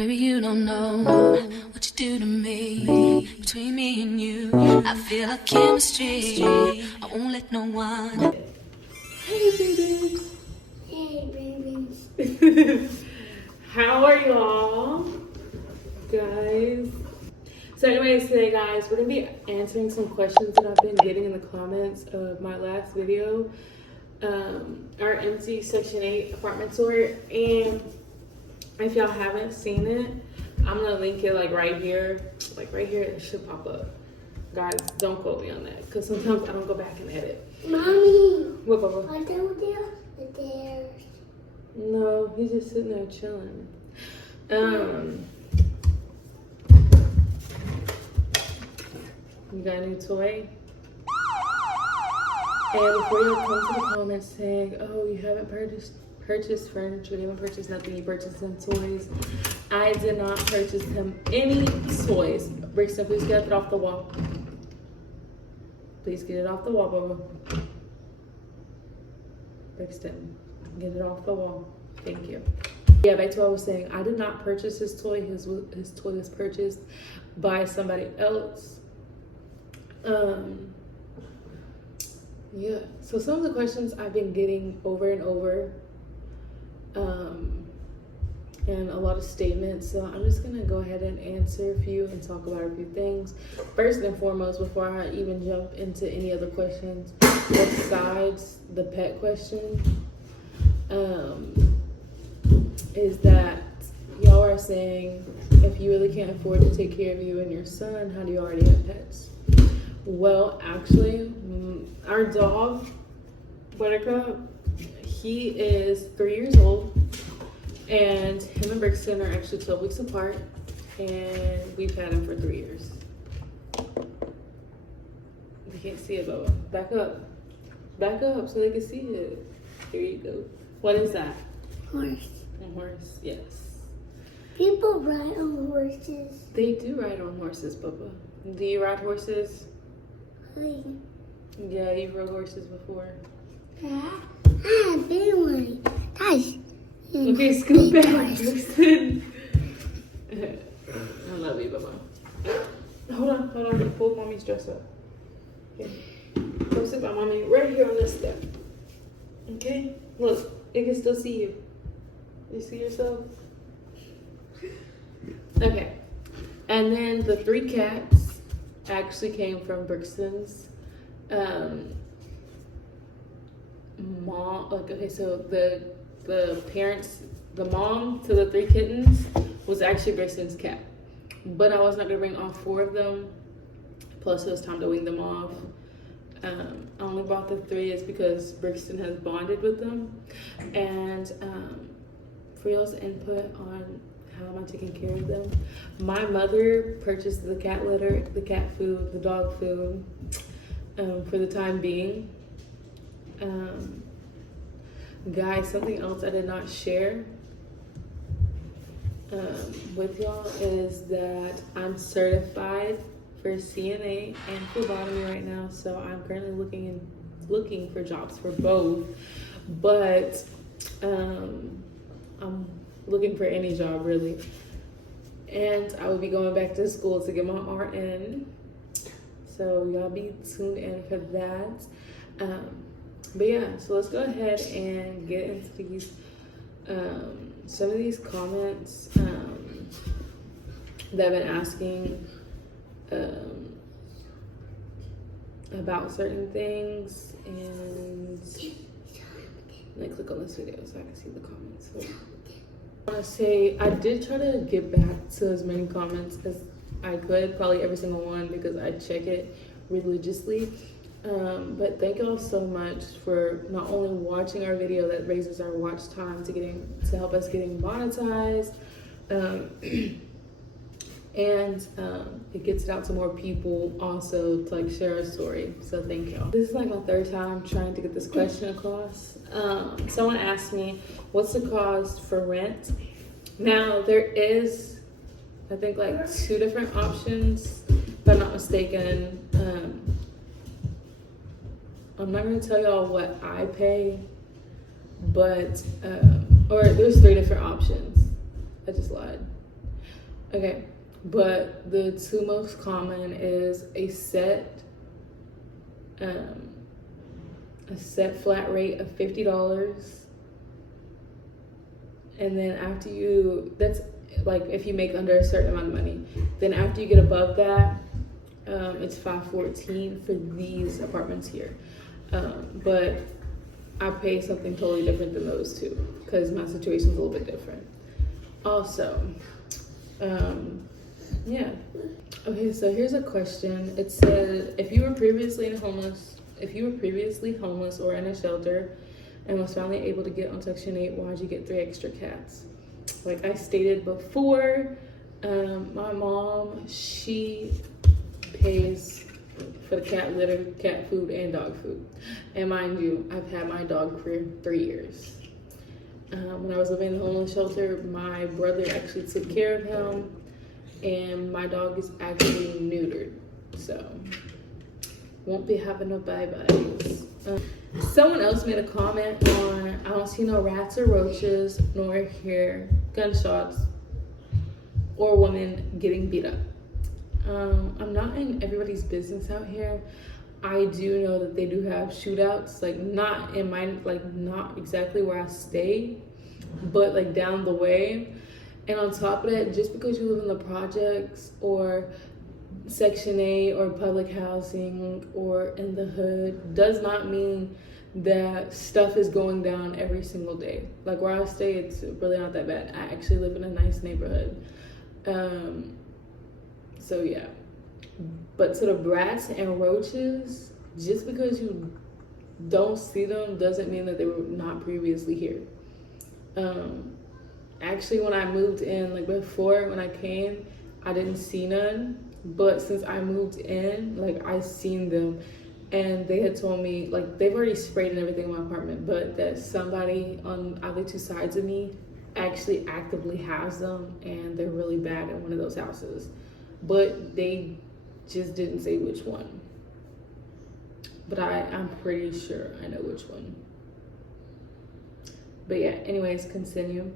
Baby, you don't know what you do to me. Between me and you, I feel like chemistry. I won't let no one. Hey, babies. Hey, babies. How are y'all, guys? So anyways, today, guys, we're gonna be answering some questions that I've been getting in the comments of my last video, our empty Section 8 apartment tour. And if y'all haven't seen it, I'm gonna link it like right here. Like right here, it should pop up. Guys, don't quote me on that, because sometimes I don't go back and edit. Mommy. What, Bubba? I told you that there's... No, he's just sitting there chilling. You got a new toy? And before you come to the comments saying, oh, you haven't purchased furniture, you haven't purchased nothing, you purchased some toys. I did not purchase him any toys. Brixton, please get it off the wall. Please get it off the wall, Bubba. Brixton, get it off the wall. Thank you. Yeah, back to what I was saying. I did not purchase his toy. His toy was purchased by somebody else. Yeah. So some of the questions I've been getting over and over, and a lot of statements. So I'm just gonna go ahead and answer a few and talk about a few things. First and foremost, before I even jump into any other questions, besides the pet question, is that y'all are saying, if you really can't afford to take care of you and your son, how do you already have pets? Well, actually, our dog, Buttercup, he is 3 years old, and him and Brixton are actually 12 weeks apart, and we've had him for 3 years. You can't see it, Bubba. Back up so they can see it. Here you go. What is that? Horse. A horse, yes. People ride on horses. They do ride on horses, Bubba. Do you ride horses? Hey. Yeah, you've rode horses before. I have been one. That's Okay, scoot back. Listen. I love you, Bubba. Hold on. Pull mommy's dress up. Okay. Come sit by mommy right here on this step. Okay? Look, it can still see you. You see yourself? Okay. And then the 3 cats actually came from Brixton's mom. Like, okay, so the parents, the mom to the 3 kittens was actually Brixton's cat. But I was not gonna bring all 4 of them. Plus it was time to wean them off. I only bought the 3 is because Brixton has bonded with them. And for y'all's input on how am I taking care of them, my mother purchased the cat litter, the cat food, the dog food, for the time being. Guys, something else I did not share with y'all is that I'm certified for CNA and phlebotomy right now, so I'm currently looking for jobs for both, but I'm looking for any job really, and I will be going back to school to get my RN, so y'all be tuned in for that. But yeah, so let's go ahead and get into these some of these comments that I've been asking about certain things, and let me click on this video so I can see the comments. So, I want to say I did try to get back to as many comments as I could, probably every single one, because I check it religiously. But thank y'all so much for not only watching our video that raises our watch time to help us getting monetized, and it gets it out to more people also to like share our story. So thank y'all. This is like my 3rd time trying to get this question across. Someone asked me, what's the cost for rent? Now there is, I think, like 2 different options, if I'm not mistaken. I'm not gonna tell y'all what I pay, but or there's 3 different options. I just lied. Okay, but the two most common is a set flat rate of $50. And then after you, that's like if you make under a certain amount of money. Then after you get above that, it's $514 for these apartments here. But I pay something totally different than those two because my situation's a little bit different. Also, yeah. Okay, so here's a question. It said, if you were previously homeless or in a shelter and was finally able to get on Section 8, why'd you get 3 extra cats? Like I stated before, my mom, she pays for the cat litter, cat food, and dog food. And mind you, I've had my dog for 3 years. When I was living in the homeless shelter, my brother actually took care of him, and my dog is actually neutered. So, won't be having no bye-byes. Someone else made a comment on, I don't see no rats or roaches, nor hear gunshots or women getting beat up. I'm not in everybody's business out here. I do know that they do have shootouts, like not in my, like not exactly where I stay, but like down the way. And on top of that, just because you live in the projects or Section 8 or public housing or in the hood does not mean that stuff is going down every single day. Like where I stay, it's really not that bad. I actually live in a nice neighborhood. So yeah. But to the rats and roaches, just because you don't see them doesn't mean that they were not previously here. Actually, when I moved in, like before when I came, I didn't see none. But since I moved in, like I seen them, and they had told me, like they've already sprayed and everything in my apartment, but that somebody on either two sides of me actually actively has them, and they're really bad in one of those houses. But they just didn't say which one. But I'm pretty sure I know which one. But yeah, anyways, continue.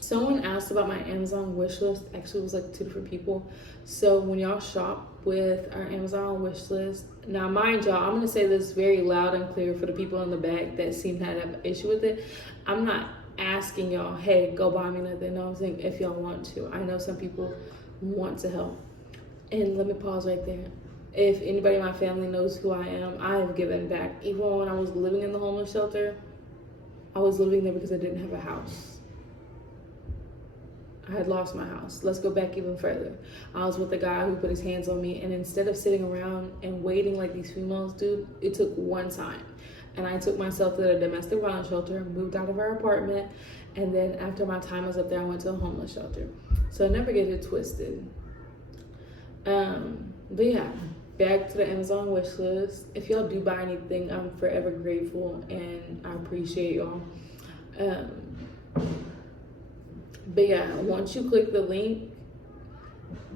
Someone asked about my Amazon wish list. Actually, it was like 2 different people. So when y'all shop with our Amazon wish list, now mind y'all, I'm gonna say this very loud and clear for the people in the back that seem to have an issue with it. I'm not asking y'all, hey, go buy me nothing. No, I'm saying if y'all want to. I know some people want to help. And let me pause right there. If anybody in my family knows who I am, I have given back. Even when I was living in the homeless shelter, I was living there because I didn't have a house. I had lost my house. Let's go back even further. I was with a guy who put his hands on me, and instead of sitting around and waiting like these females do, it took one time. And I took myself to the domestic violence shelter, moved out of our apartment, and then after my time was up there, I went to a homeless shelter. So never get it twisted. But yeah, back to the Amazon wish list. If y'all do buy anything, I'm forever grateful and I appreciate y'all. But yeah, once you click the link,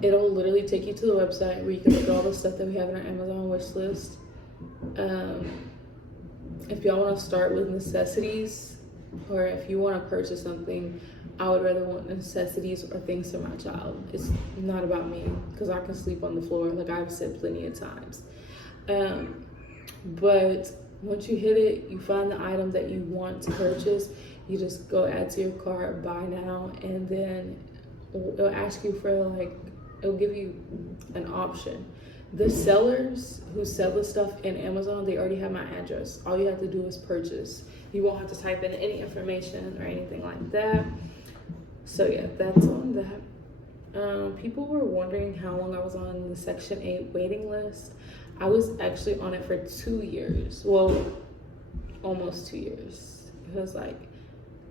it'll literally take you to the website where you can look at all the stuff that we have in our Amazon wish list. If y'all want to start with necessities, or if you want to purchase something, I would rather want necessities or things for my child. It's not about me, because I can sleep on the floor, like I've said plenty of times. But once you hit it, you find the item that you want to purchase, you just go add to your cart, buy now, and then it'll ask you for like, it'll give you an option. The sellers who sell the stuff in Amazon, they already have my address. All you have to do is purchase. You won't have to type in any information or anything like that. So yeah, that's on that. People were wondering how long I was on the Section 8 waiting list. I was actually on it for 2 years. Well, almost 2 years. It was like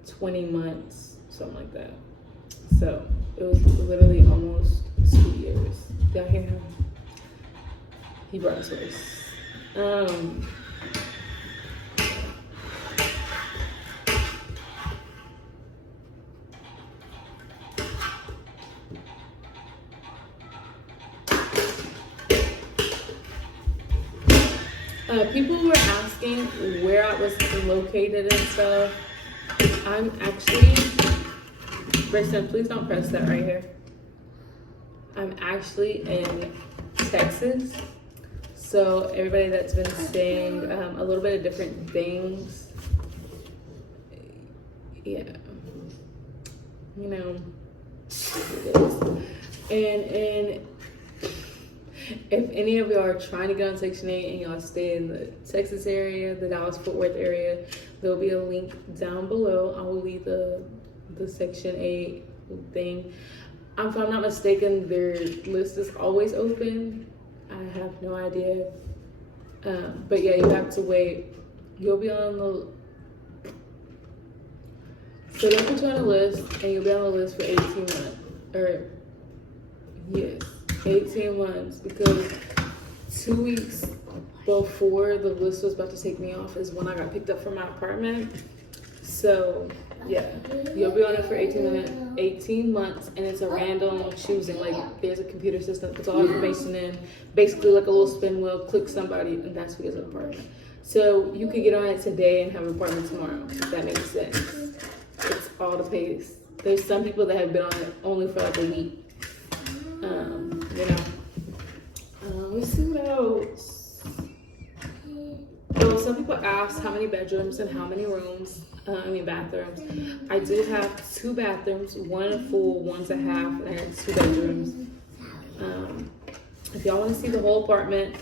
20 months, something like that. So it was literally almost 2 years. Y'all hear him? He brought his voice. People were asking where I was located and stuff. I'm actually, Briston, please don't press that right here. I'm actually in Texas. So everybody that's been saying a little bit of different things, yeah, you know, and if any of y'all are trying to get on Section 8 and y'all stay in the Texas area, the Dallas-Fort Worth area, there'll be a link down below. I will leave the Section 8 thing. If I'm not mistaken, their list is always open. I have no idea. But yeah, you have to wait. You'll be on the... So they'll put you on a list, and you'll be on the list for 18 months. Or, yes, 18 months. Because 2 weeks before the list was about to take me off is when I got picked up from my apartment. So, yeah, you'll be on it for 18 months, and it's a random choosing. Like, there's a computer system that puts all information in, basically like a little spin wheel, click somebody, and that's who gets an apartment. So you could get on it today and have an apartment tomorrow, if that makes sense. It's all the pace. There's some people that have been on it only for like a week. You know. Let's see what else. So some people ask how many bedrooms and how many rooms. Bathrooms. I do have 2 bathrooms, one full, one's a half, and 2 bedrooms. If y'all want to see the whole apartment,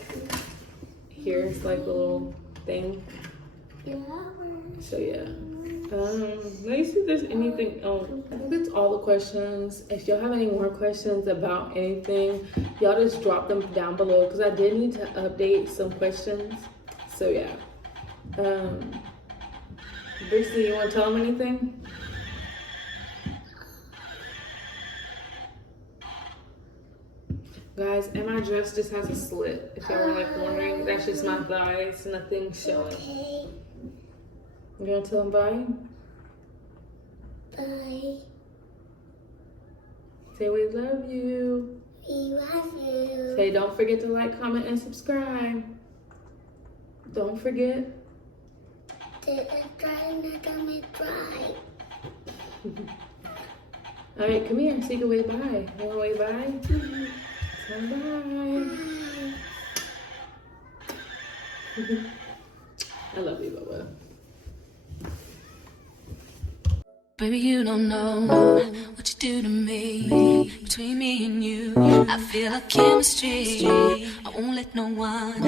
here's like a little thing. So yeah. Let me see if there's anything else. I think that's all the questions. If y'all have any more questions about anything, y'all just drop them down below, because I did need to update some questions. So yeah. Brixie, you want to tell them anything? Guys, and my dress just has a slit. If y'all were like wondering, that's just my thighs. Nothing showing. You gonna tell them bye? Bye. Say we love you. We love you. Say don't forget to like, comment, and subscribe. Don't forget. Alright, come here so you can wave bye. You wanna wave bye? Say bye. I love you, Bubba. Baby, you don't know what you do to me. Between me and you, I feel a chemistry. I won't let no one